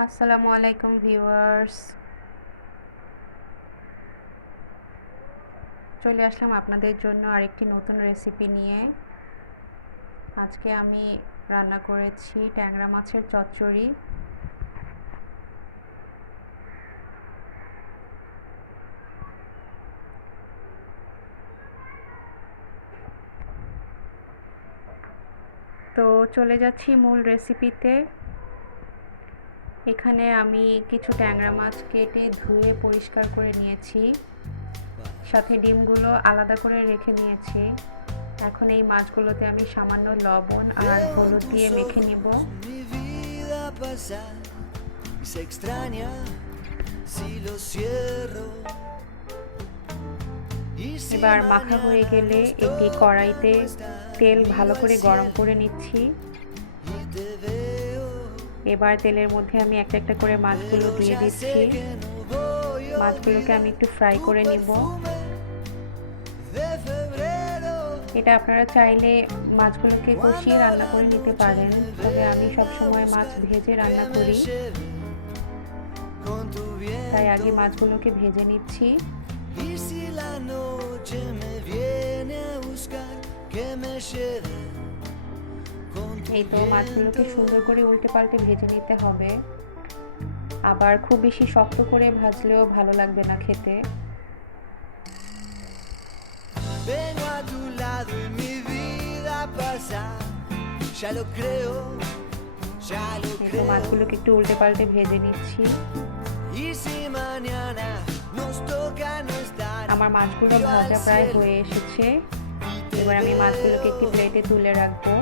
আসসালামু আলাইকুম ভিউয়ার্স, চলে আসলাম আপনাদের জন্য আরেকটি নতুন রেসিপি নিয়ে। আজকে আমি রান্না করেছি ট্যাংরা মাছের চচ্চড়ি। তো চলে যাচ্ছি মূল রেসিপিতে। এখানে আমি কিছু ট্যাংরা মাছ কেটে ধুয়ে পরিষ্কার করে নিয়েছি, সাথে ডিমগুলো আলাদা করে রেখে নিয়েছি। এখন এই মাছগুলোতে আমি সামান্য লবণ আর হলুদ দিয়ে মেখে নিব। এবার মাখা হয়ে গেলে একটি কড়াইতে তেল ভালো করে গরম করে নিচ্ছি। এবার তেলের মধ্যে আমি একটা একটা করে মাছগুলো দিয়ে দিচ্ছি। মাছগুলোকে আমি একটু ফ্রাই করে নিব। এটা আপনারা চাইলে মাছগুলোকে কষিয়ে রান্না করে নিতে পারেন, তবে আমি সবসময় মাছ ভেজে রান্না করি, তাই আগে মাছগুলোকে ভেজে নিচ্ছি। এই তো মাছগুলোকে সুন্দর করে উল্টে পাল্টে ভেজে নিতে হবে। আবার খুব বেশি শক্ত করে ভাজলেও ভালো লাগবে না খেতে। মাছগুলোকে একটু উল্টে পাল্টে ভেজে নিচ্ছি। আমার মাছগুলো ভাজা প্রায় হয়ে এসেছে। এবার আমি মাছগুলোকে একটি প্লেটে তুলে রাখবো।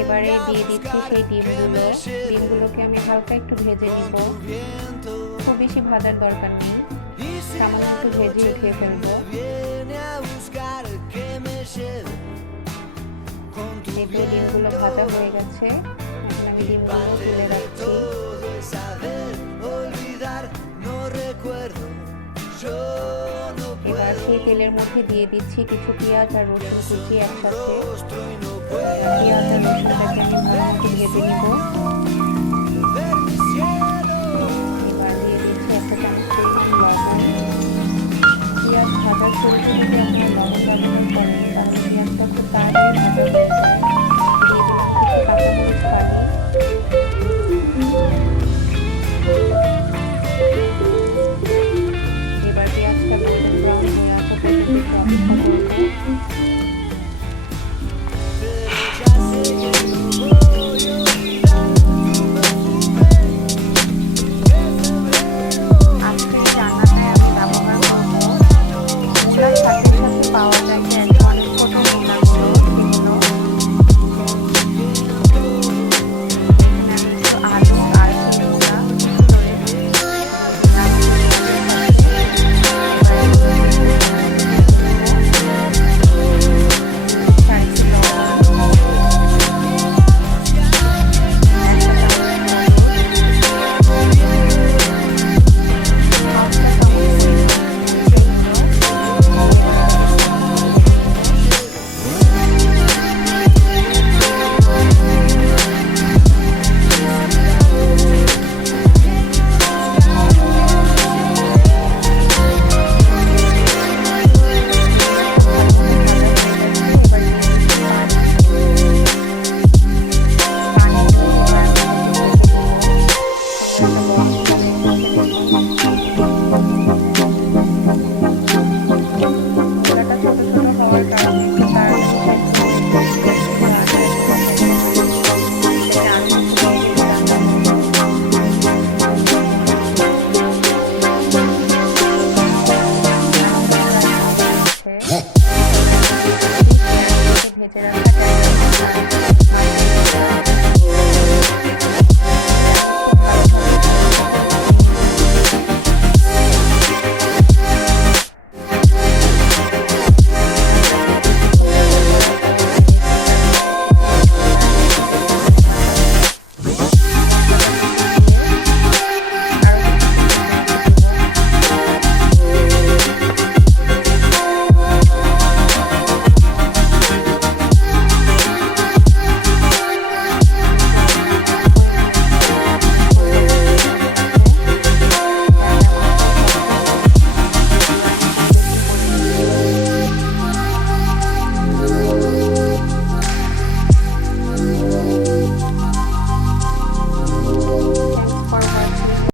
এবারে দিয়ে দিচ্ছি সেই ডিমগুলোকে আমি হালকা একটু ভেজে নিব। খুব বেশি ভাজার দরকার নেই, সামান্য একটু ভেজে উঠিয়ে ফেলবো। এরপরে ডিমগুলো ভাজা হয়ে গেছে, এখন আমি ডিমগুলো তুলে রাখছি। এবার সেই তেলের মধ্যে দিয়ে দিচ্ছি কিছু পেঁয়াজ আর রসুন কুচি একসাথে। পেঁয়াজ আর রসুনটাকে আমি ভালো মতো ভেজে নিব।